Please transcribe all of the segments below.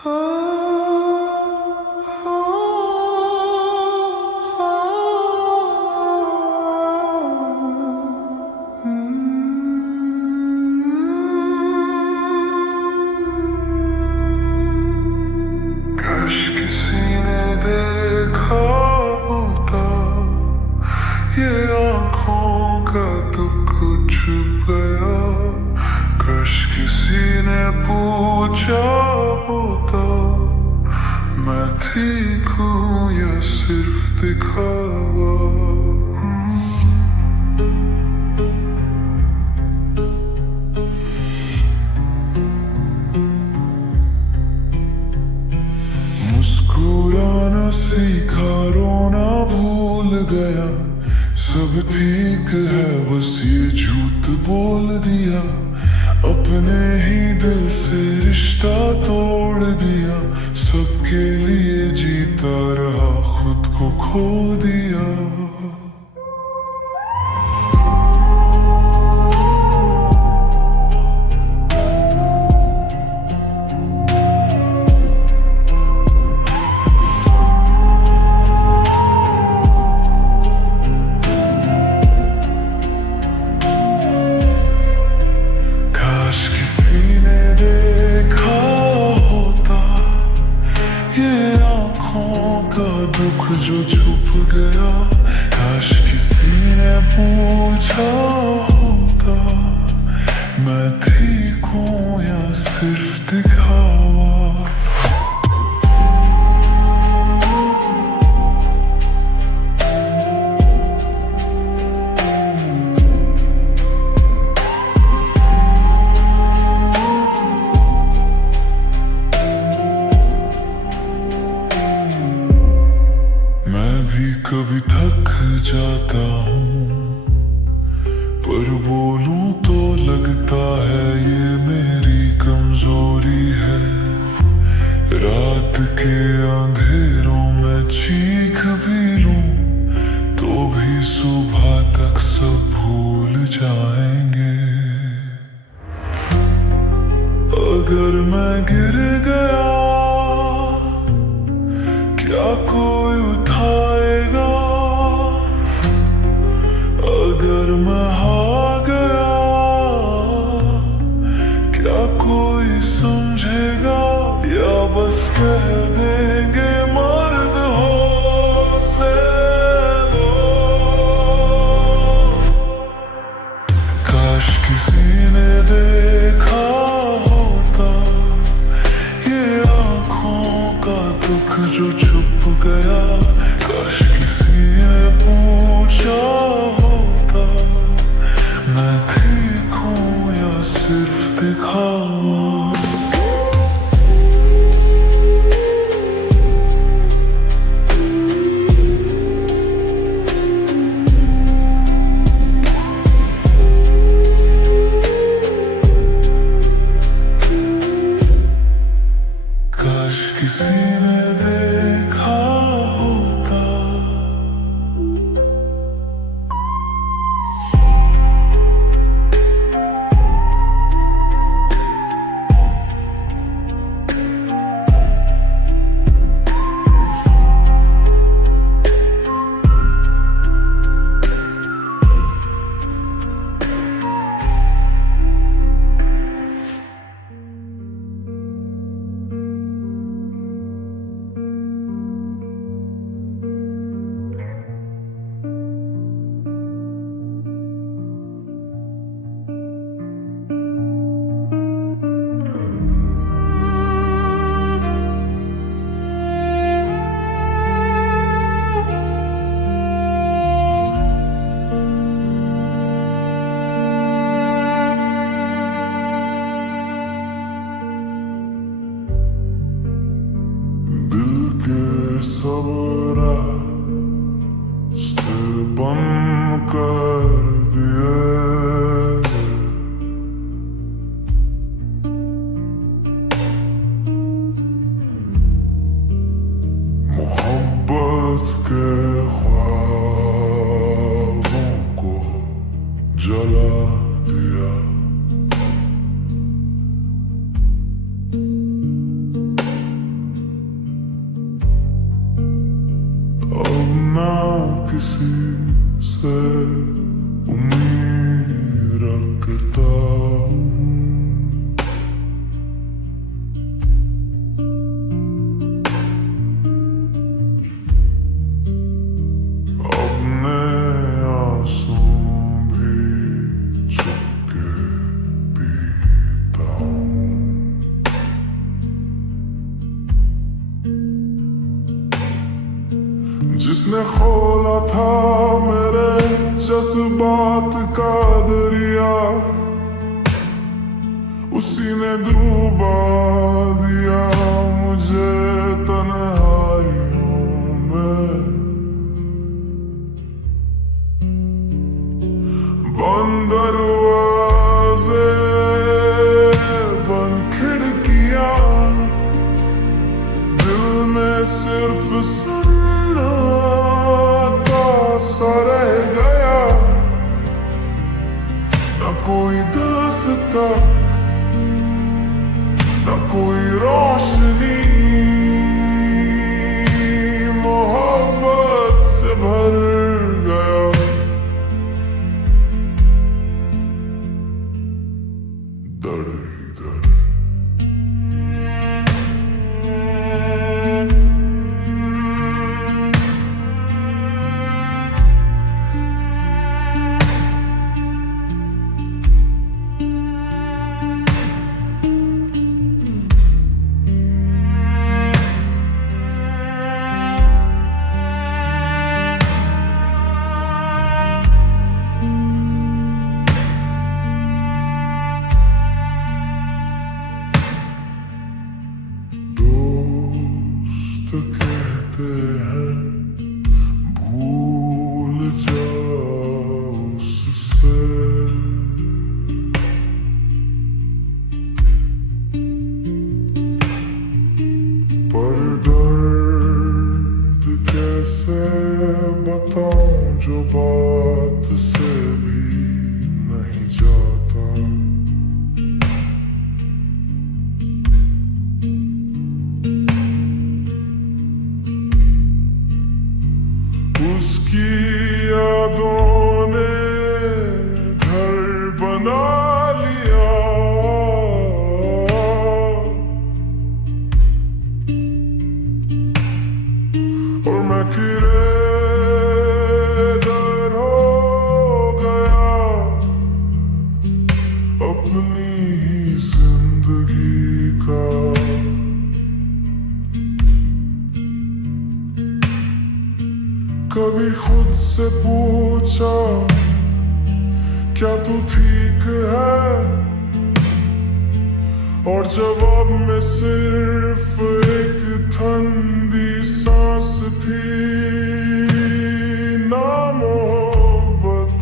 काश किसी ने देखा होता ये आँखों का दुख छुप गया। काश किसी ने पूछा होता मैं ठीक हूँ या सिर्फ दिखावा। मुस्कुराना सीखा, रोना भूल गया। सब ठीक है बस ये झूठ बोल दिया। अपने ही दिल से रिश्ता तोड़ दिया। सबके लिए जीता रहा, खुद को खो दिया। दुख जो छुप गया। काश किसी ने पूछा होता मैं ठीक हूँ या सिर्फ दिखावा। कभी थक जाता हूँ पर बोलूं तो लगता है ये मेरी कमजोरी है। रात के अंधेरों में चीख भी लूं तो भी सुबह तक सब भूल जाएंगे। अगर मैं गिर गया क्या कोई उठाएगा। अगर मैं हार गया क्या कोई समझेगा। या बस कह देंगे मर्द हो से लो। काश किसी ने देखा होता ये आँखों का दुख जो छुप गया। काश किसी ने पूछा होता मैं ठीक हूँ या सिर्फ दिखावा। काश किसी ने देखा होता। सब रास्ते बंद कर दिए। मोहब्बत के ख्वाबों को जला दिया। किसी से उम्मीद रखता हूँ। अब मैं आंसू भी चुपके पीता हूँ। जिसने खोला था मेरे जज्बात का दरिया, उसी ने डूबा दिया मुझे तन्हाइयों में। बंद दरवाजे, बंद खिड़कियां, दिल में सिर्फ सन्नाटा सा रह गया। न कोई दास्ता, न कोई रोशनी, मोहब्बत से भर गया। दर ही दर तो कहते हैं भूल जाओ उससे, पर दर्द कैसे बताऊं जो बात से भी नहीं जाता। उसकी यादों ने घर बना लिया, और मैं किराएदार हो गया अपनी ही जिंदगी का। कभी खुद से पूछा क्या तू ठीक है, और जवाब में सिर्फ एक ठंडी सांस थी। ना मोहब्बत,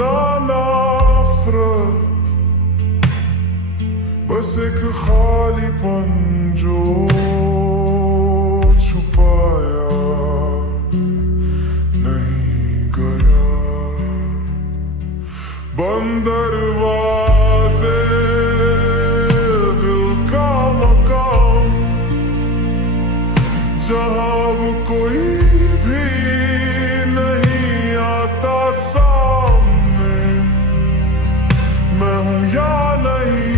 ना नफरत, बस एक खालीपन जो छुपाया नहीं गया। बंद दरवाजे, दिल का मकाम, जहां अब कोई भी नहीं आता सामने। मैं हूं या नहीं,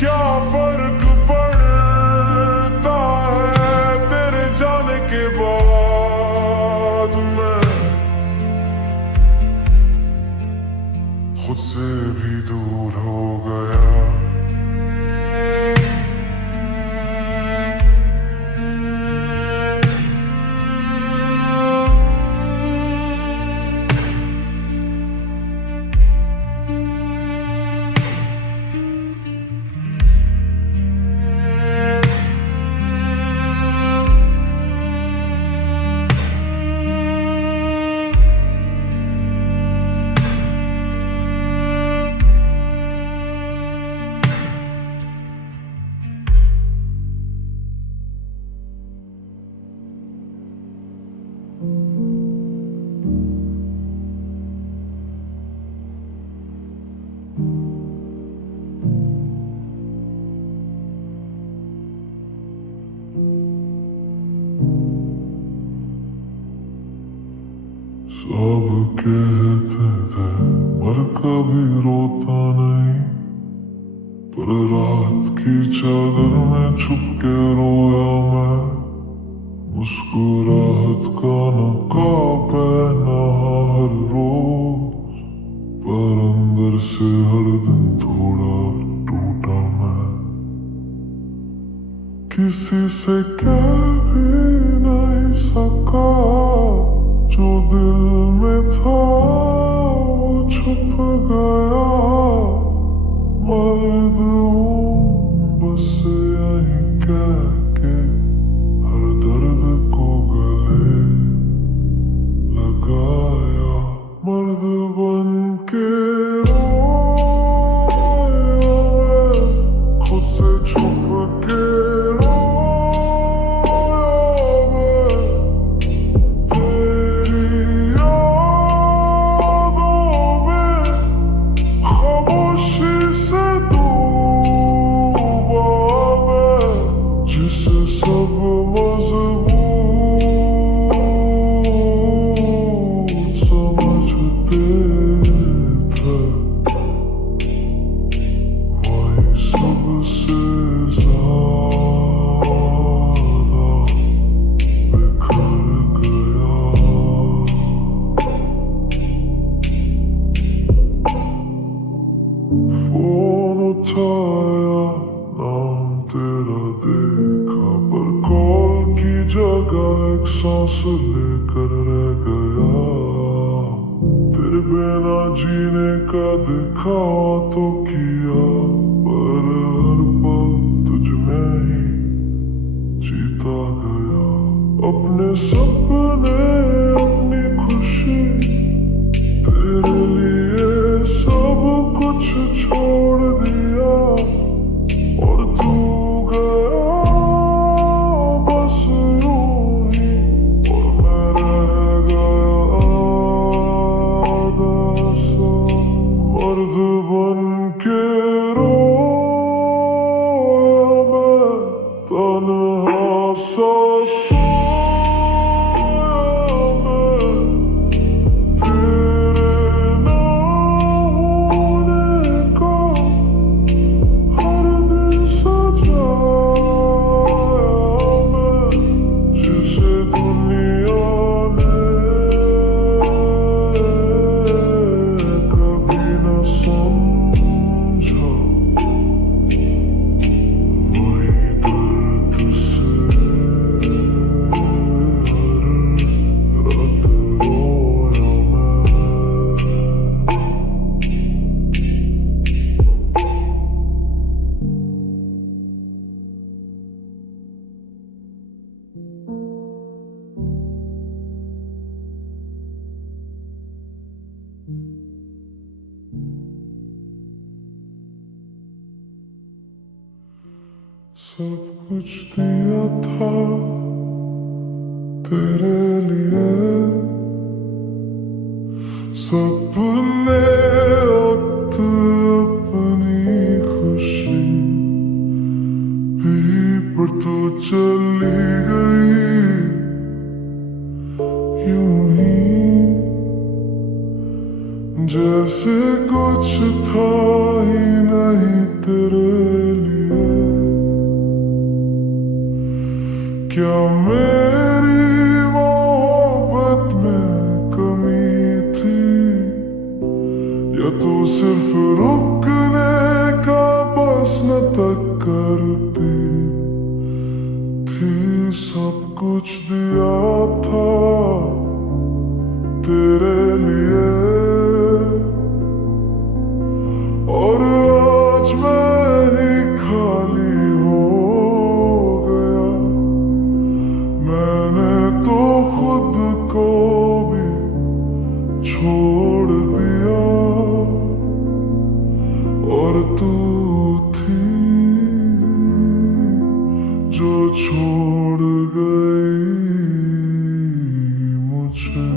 क्या फर्क पड़ता है तेरे जाने के बाद। मैं खुद से भी दूर हो गया। रात की चादर में छुप के रोया मैं, मुस्कुराहट का नकाब पहना हर रोज, पर अंदर से हर दिन थोड़ा टूटा मैं। किसी से कह भी नहीं सका जो दिल में था वो छुप गया। मर्द हूँ बस यहीं कह के हर दर्द को गले लगाया। मर्द बन के रोया मैं, खुद से छुप के सब मजबूत समझते थे, वही सबसे ज्यादा बिखर गया। फोन उठाया, नाम तेरा देखा, पर कॉल की जगह एक सांस लेकर रह गया। तेरे बिना जीने का दिखावा तो किया, पर हर पल तुझ में ही जीता गया। अपने सपने अपनी खुशी तेरे लिए सब कुछ छोड़ दिया, और तू गया बस यूं ही, और मैं रह गया आधा-सा। मर्द बन के रोया मैं, तन्हा सा सोया मैं, तेरे ना होने का हर दिन सजाया मैं, जिसे दुनिया ने कभी न समझा। वही दर्द से हर रात रोया मैं। सब कुछ दिया था तेरे लिए, सपने वक्त अपनी खुशी भी, पर तू चली गई यूं ही, जैसे कुछ था ही नहीं तेरे लिए। क्या मेरी मोहब्बत में कमी थी, या तू सिर्फ रुकने का बस न तक करती थी। सब कुछ दिया था तेरे लिए, और आज मैं ही खाली हो गया। मैंने तो खुद को भी छोड़ दिया, और तू थी जो छोड़ गई मुझे।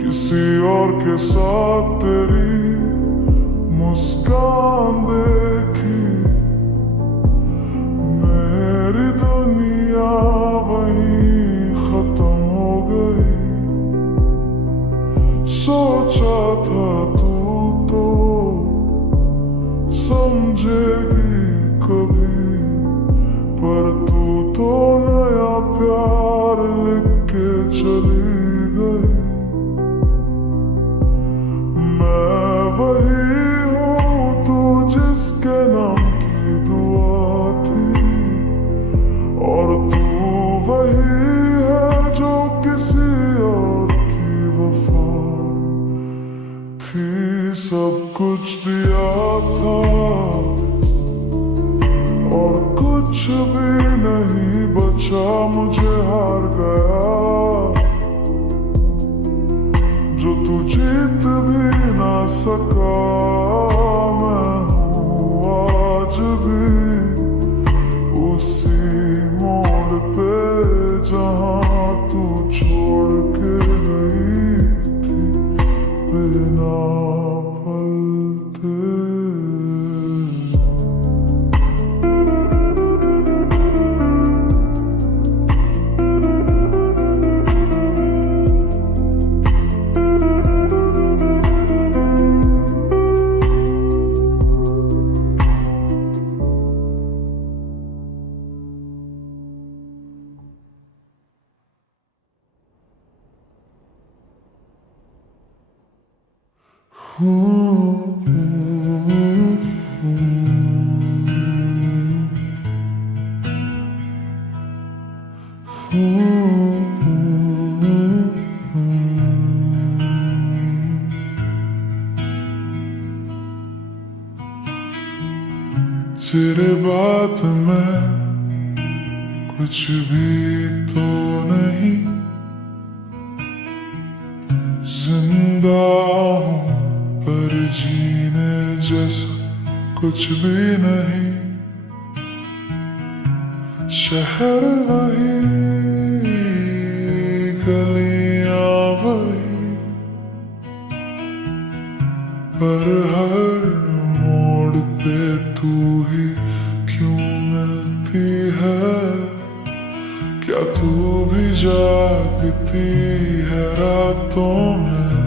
किसी और के साथ तेरी मुस्कान देखी पर तू तो नया प्यार लिख के चली गई। मैं वही हूँ तू जिसके नाम की दुआ थी, और तू वही है जो किसी और की वफा थी। सब कुछ दिया था और कुछ भी नहीं बचा, मुझे हार गया जो तू जीत भी ना सका। मैं हूँ आज भी उसी मोड़ पे जहाँ तू छोड़ के गई थी बिना पलते। तेरे बाद मैं कुछ भी तो नहीं, जिंदा हूँ पर जीने जैसा कुछ भी नहीं। शहर वही, गलियां वही, पर हर मोड़ पे तू ही क्यों मिलती है। क्या तू भी जागती है रातों में?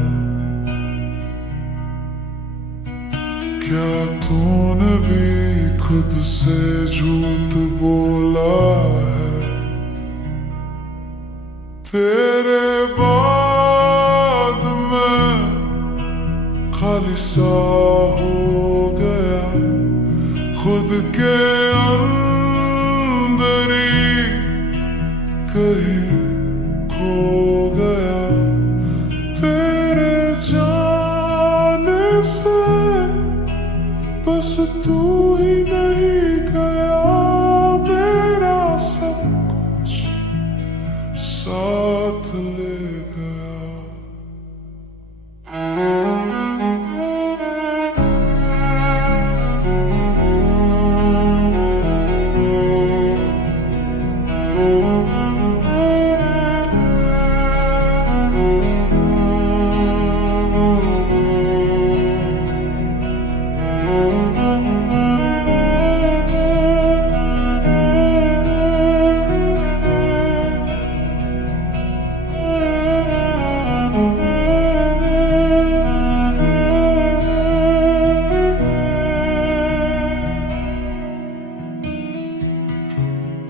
क्या तूने भी खुद से झूठ बोला है? तेरे बाद मैं खाली सा हो गया, खुद के अंदर ही कहीं खो गया। तेरे जाने से बस तू ही नहीं गया, मेरा सब कुछ साथ ले गया।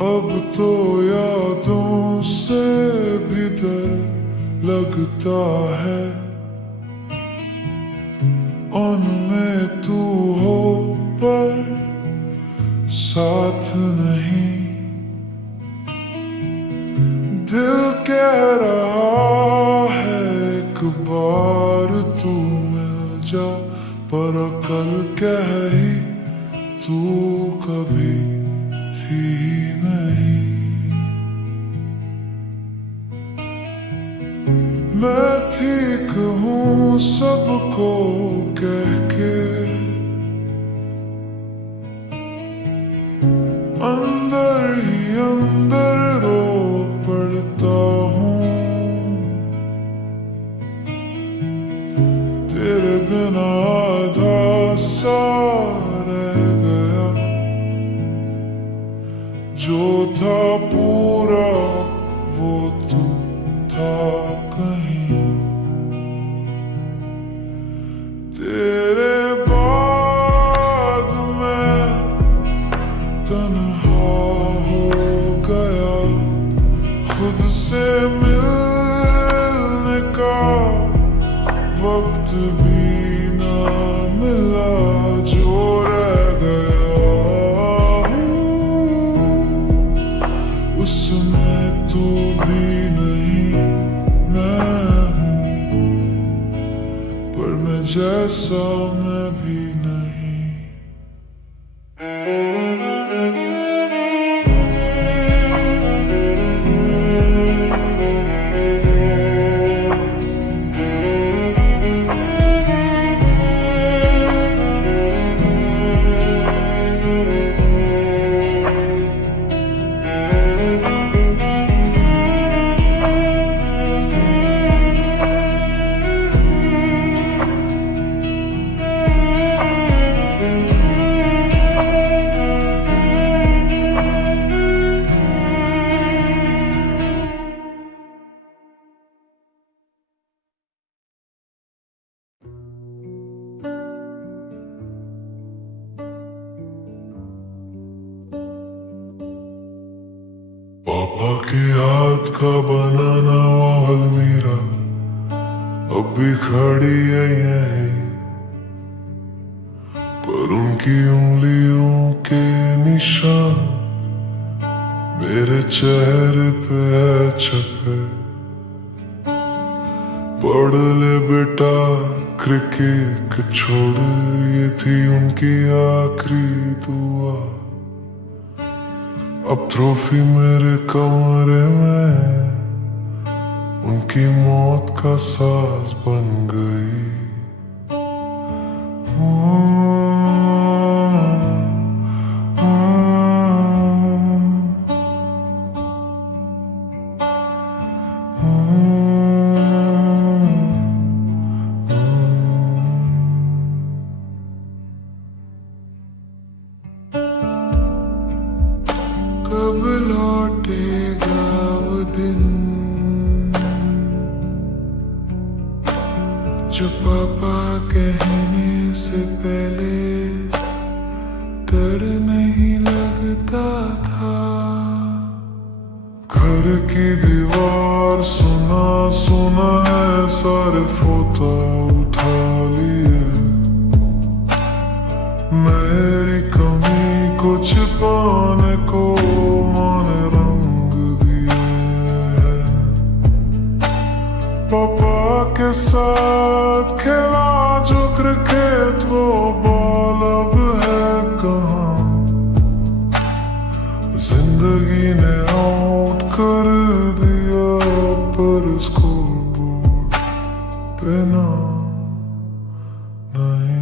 अब तो यादों से भी डर लगता है, उनमें तू हो पर साथ नहीं। दिल कह रहा है एक बार तू मिल जा, पर अकल कह ही तू कभी थी नहीं। मैं ठीक हूँ सबको कह के, अंदर ही अंदर रो पड़ता हूँ। तेरे बिना आधा सा रह गया, जो था पूरा वो तू था कहीं। तेरे बाद मैं तन्हा तन्हा हो गया, खुद से मिलने का वक्त भी ना मिला, जो रह गया उसमें तू भी नहीं मैं हूँ, पर मैं जैसा मैं भी नहीं। पापा के हाथ का बनाना वो अलमीरा अब भी खड़ी है यहीं, पर उनकी उंगलियों के निशान मेरे चेहरे पे है छपे। पढ़ ले बेटा क्रिकेट छोड़, ये थी उनकी आखिरी दुआ। अब ट्रॉफी मेरे कमरे में उनकी मौत का साज बन गई। कब लौटेगा वो दिन जो पापा कहने से पहले डर नहीं लगता था। घर की दीवार सुना सुना है, सारे फोटो उठा लिए। मेरी कमी को छिपाने को मैंने रंग दिए हैं। पापा के साथ खेला जो क्रिकेट वो बॉल अब है कहाँ। जिंदगी ने आउट कर दिया, पर स्कोरबोर्ड पे नाम नहीं।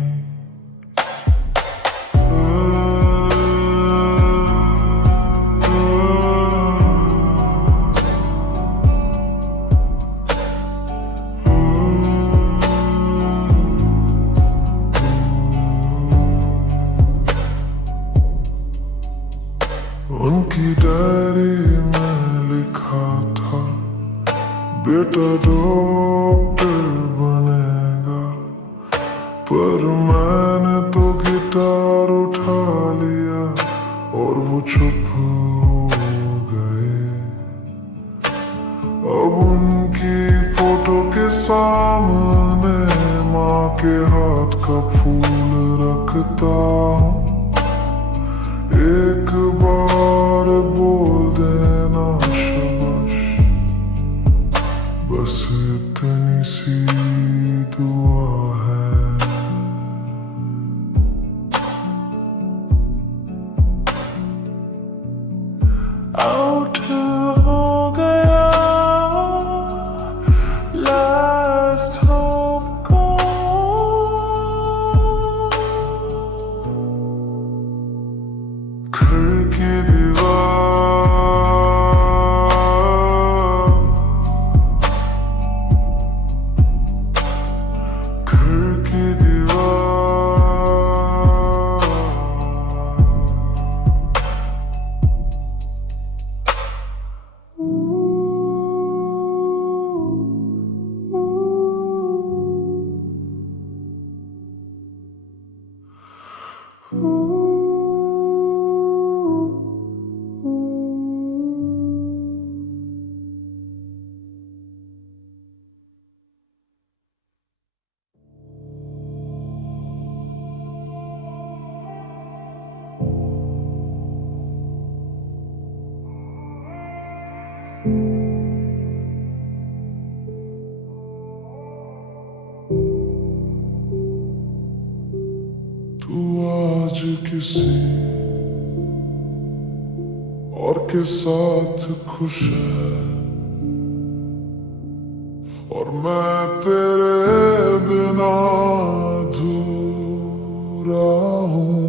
उनकी डायरी में लिखा था, बेटा डॉक्टर बनेगा, पर मैंने तो गिटार उठा लिया और वो चुप हो गए। अब उनकी फोटो के सामने माँ के हाथ का फूल रखता हूँ। एक बार बोल देना शाबाश, बस इतनी सी दुआ है। आउट हो गया लास्ट होप को, घर की दीवार किसी और के साथ खुश है, और मैं तेरे बिना अधूरा हूँ।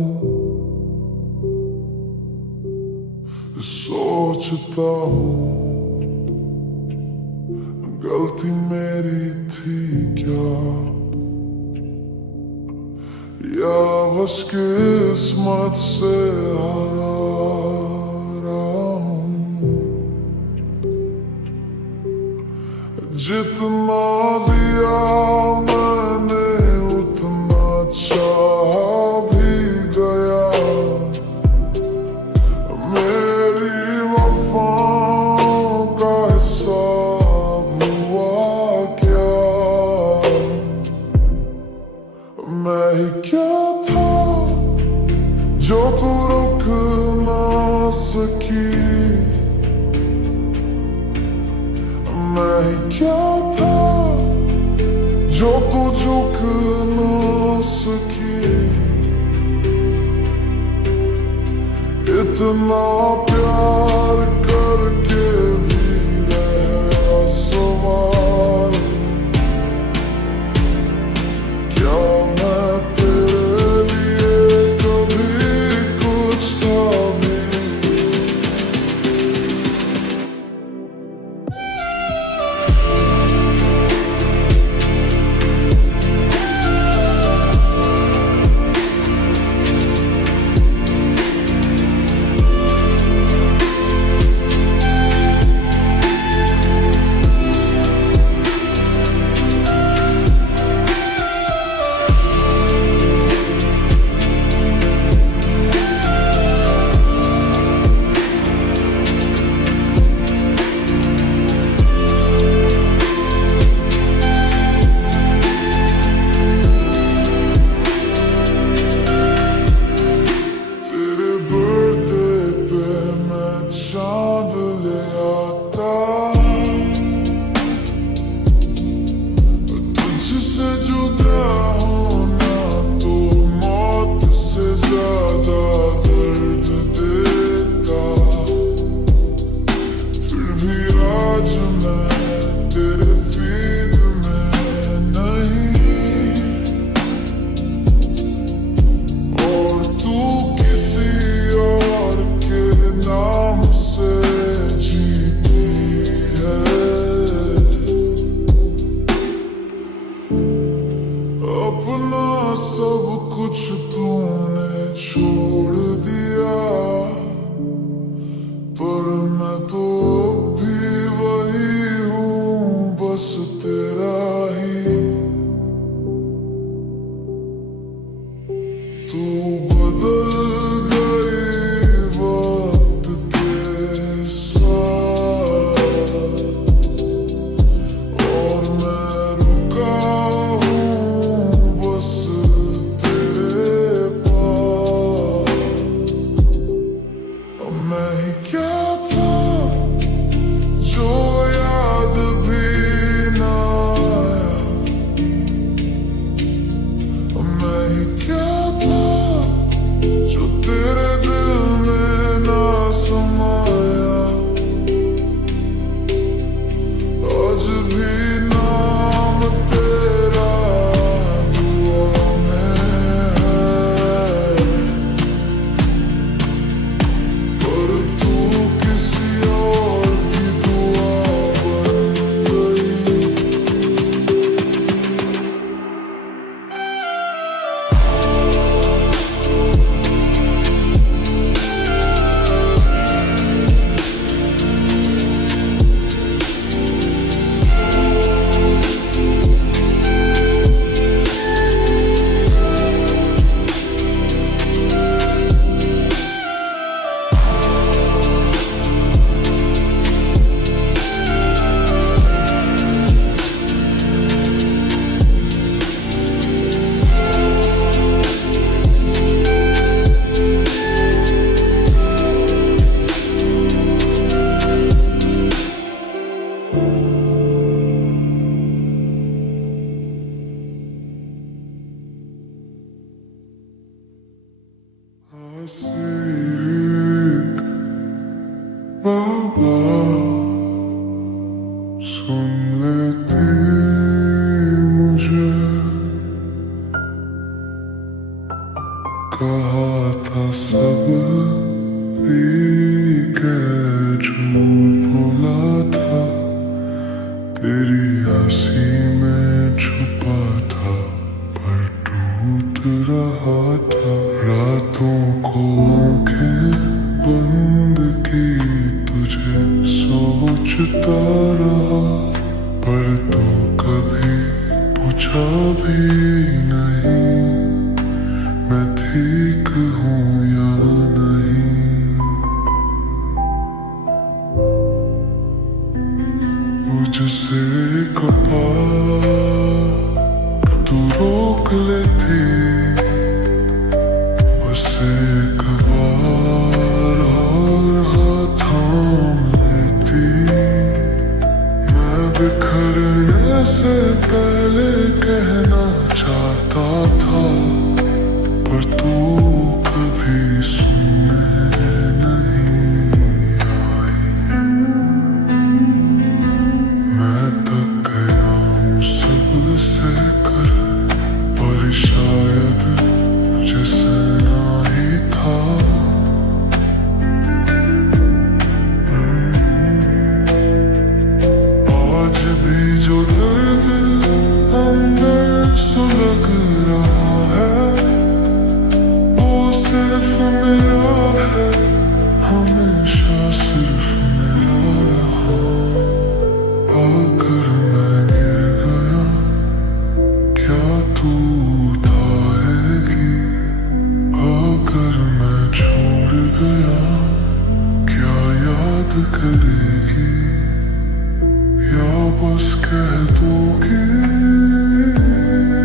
सोचता हूँ गलती मेरी थी क्या, या बस किस्मत से हारा हूँ। जितना दिया मैंने उतना चाहा भी गया, मेरी वफाओं का हिसाब हुआ क्या। मैं ही क्या था जो तू रुक ना सकी, मैं ही क्या था जो तू झुक ना सकी। इतना प्यार करके भी रहा सवाल, क्या मैं तेरे लिए कभी कुछ था भी। चाँद ले आता तुझसे जुदा होना तो मौत से ज्यादा दर्द देता। फिर भी आज मैं तेरे फीद में नहीं, और तू किसी और के नाम से जीती है। अपना सब कुछ तूने छोड़ दिया, पर मैं तो अब भी वही हूँ, बस तेरा ही। तू बदल गई वक्त के साथ, और मैं रुका हूँ बस तेरे पास। अब मैं ही क्या था जो याद भी ना आया, अब मैं ही क्या था जो तेरे दिल में ना समाया। आज भी नाम तेरा दुआ में है, पर तू किसी बाबा सुन लेती मुझे, कहा था सब ठीक है, झूठ बोला था, तेरी हंसी में छुपा था, पर टूट रहा था। रातों को आंखें बंद की तुझे सोचता रहा, पर तू कभी पूछा भी नहीं मैं ठीक हूँ या नहीं। मुझसे कपा तू रोक लेती, बस एक बार और हाथ थाम लेती। मैं बिखरने से पहले कहना चाहता था, पर तू कभी सुनने नहीं आई। मैं थक गया हूँ सबसे कर, पर शायद मुझे सहना ही था। आज भी जो दर्द अंदर सुलग रहा है, वो सिर्फ मेरा है, हमेशा सिर्फ मेरा रहा। अगर मैं गिर गया क्या तू उठाएगी, अगर मैं छोड़ गया क्या याद करेगी, या बस कह दोगी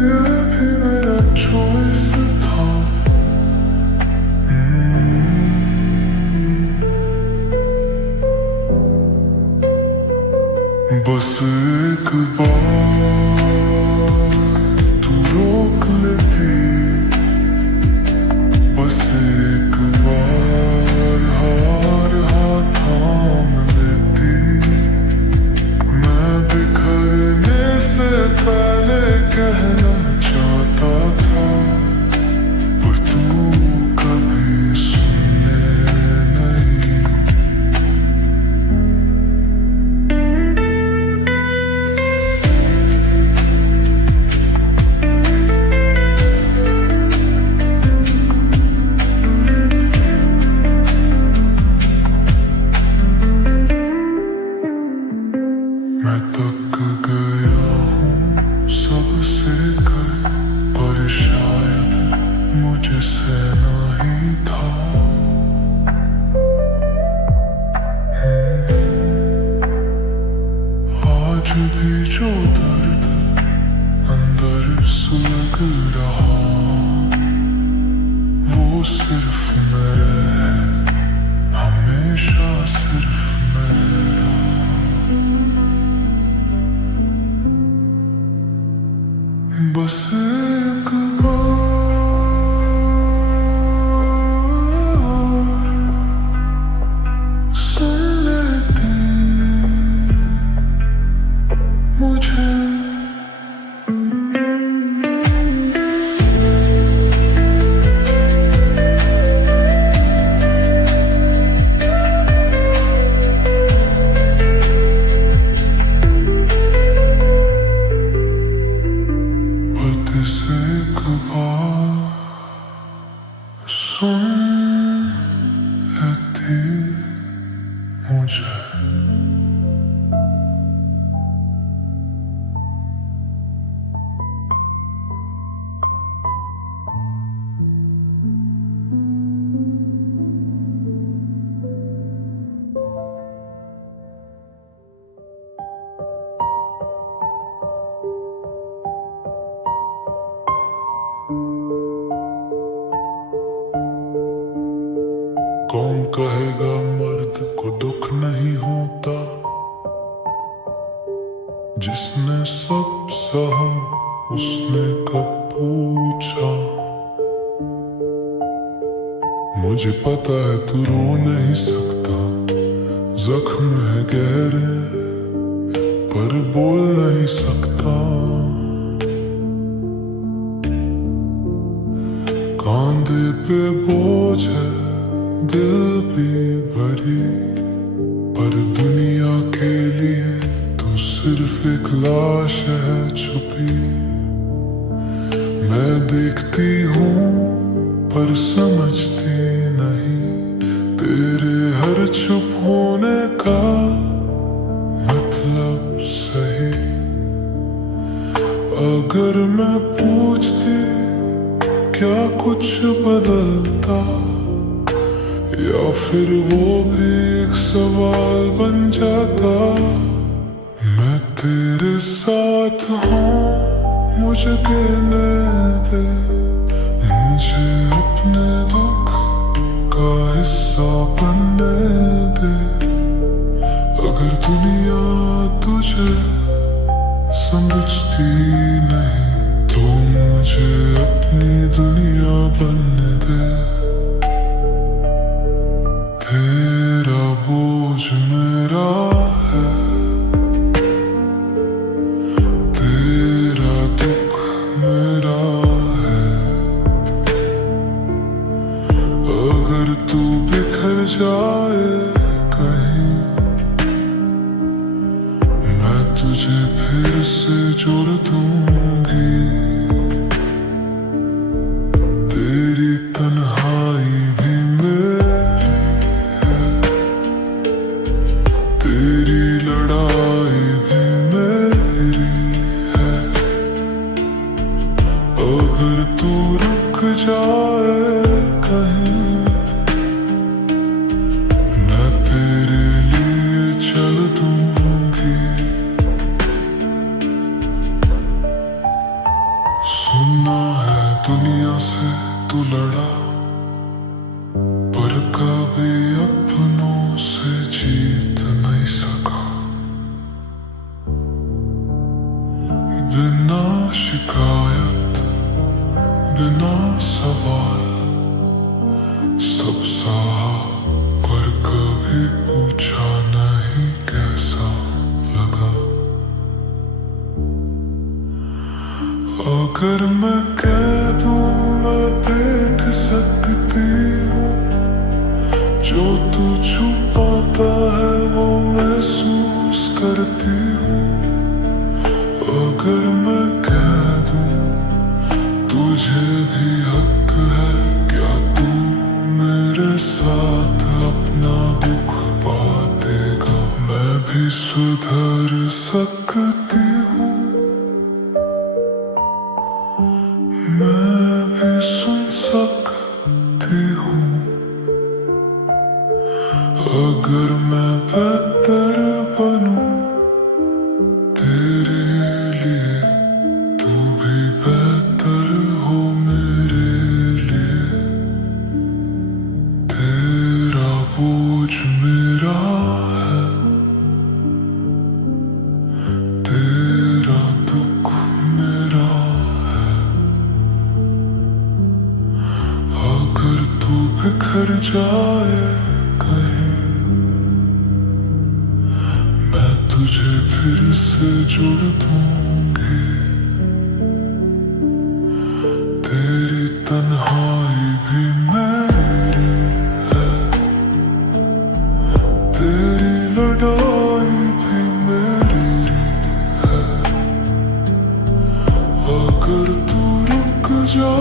ये भी मेरा चॉइस था। बस एक बार तू रोक लेती, बस एक बार हार हाथ थाम लेती। मैं बिखरने से पहले कहना चाहता था, पर तू कभी सुनने नहीं। मैं थक गया हूँ सबसे कर, पर शायद मुझे सहना ही था। आज भी जो दर्द अंदर सुलग रहा, वो सिर्फ मेरे है, हमेशा सिर्फ मेरा। बस एक बार सुन लेती मुझे। बस एक बार सुन लेती मुझे। कौन कहेगा मर्द को दुख नहीं होता, जिसने सब सहा उसने कब पूछा। मुझे पता है तू रो नहीं सकता, जख्म है गहरे पर बोल नहीं सकता, कांधे पे बोझ है दिल भी भरी, पर दुनिया के लिए तू सिर्फ एक लाश है छुपी। मैं देखती हूँ पर समझती नहीं, तेरे हर चुप होने का मतलब सही। अगर मैं पूछती क्या कुछ बदलता, या फिर वो भी एक सवाल बन जाता। मैं तेरे साथ हूँ, मुझे कहने दे, मुझे अपने दुख का हिस्सा बनने दे। अगर दुनिया तुझे समझती नहीं, तो मुझे अपनी दुनिया बनने दे। तेरा बोझ मेरा है, तेरा दुख मेरा है। अगर तू बिखर जाए कहीं, मैं तुझे फिर से जोड़ दूंगी। तेरी तन्हाई भी मेरी है, तेरी लड़ाई भी मेरी है। अगर तू रुक जाए कहीं, मैं तेरे लिए चल दूंगी। सुना है दुनिया से तू लड़ा, पर कभी अपनों से जीत नहीं सका। बिना शिकायत बिना सवाल सब सहा, पर कभी पूछा नहीं कैसा लगा। अगर मैं कह दूं मैं देख सकती हूँ, जो तू छुपाता है वो महसूस करती हूँ। अगर मैं कह दूं तुझे भी हक है, क्या तू मेरे साथ अपना दुख बांटेगा? मैं भी सुधर सकती हूँ, मैं भी सुन सकती हूँ। अगर मैं बेहतर बनूं तेरे लिए, तू भी बेहतर हो मेरे लिए। तेरा बोझ मेरा है, तेरा दुख मेरा है। अगर तू बिखर जाए कहीं, मैं तुझे फिर से जोड़ दूंगी। तेरी तन्हाई भी मेरी है, तेरी लड़ाई भी मेरी है। अगर तू रुक जा